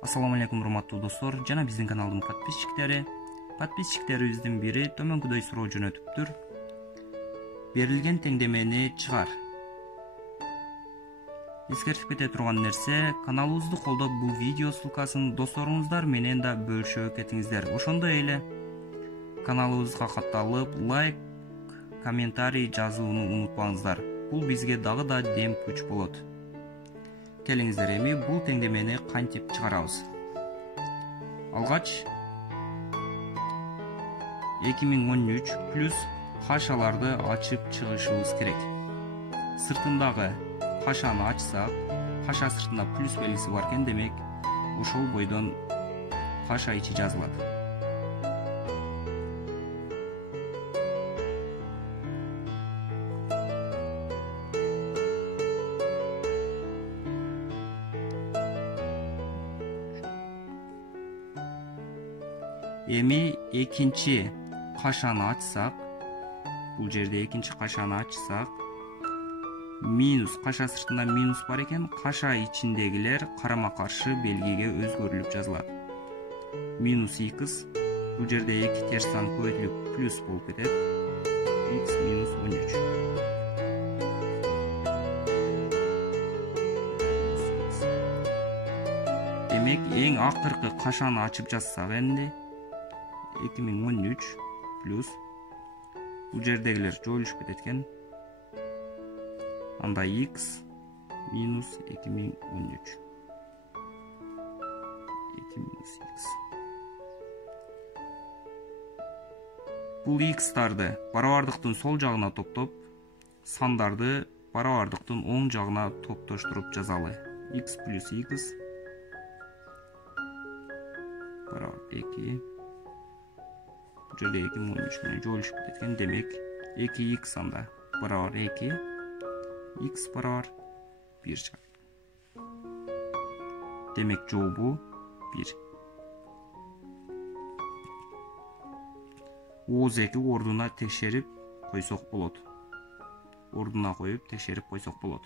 Assalamu alaikum урматтуу достор жана биздин каналдын подписчиктери. Подписчиктерибиздин бири төмөнкүдөй суроо жөнөтүптүр. Берилген теңдемени чыгар. Эскертип кете турган нерсе, каналыбызды колдоп бул видео ссылкасын досторуңуздар менен да бөлүшө кетиңиздер. Ошондой эле каналыбызга катталып, лайк, комментарий жазууну унутпаңыздар. Бул бизге дагы да дем күч болот. Келиңиздер, эми бул теңдемени кантип чыгарабыз? Алгач 2013 плюс кашаларды ачып чыгышыбыз керек. Сыртындагы кашаны ачсак, каша сыртында плюс белгиси бар экен, демек ошол бойдон каша ичи жазылат. Эми экинчи кашаны ачсак, бул жерде экинчи кашаны ачсак, минус, каша сыртында минус бар экен, каша ичиндегилер карама каршы белгиге өзгөрүлүп жазылат. Минус x, бул жерде 2 терс сан көбөйтүлүп плюс болуп кетет. X минус 13. Демек, эң акыркы кашаны ачып жазсак энди 2013 плюс бул жердегилер жоюлушуп кетет экен. Анда x минус 2013. 2 минус x. Бул x-тарды барабардыктын сол жагына топтоп, сандарды барабардыктын оң жагына топтоштуруп жазалы. X плюс x барабар 2. Бул жерде 2013 менен жоюлушуп кеткен. Демек 2x анда барабар 2, x барабар 1 чыгат. Демек жообу 1. Оз эки ордуна текшерип койсок болот. Ордуна коюп текшерип койсок болот.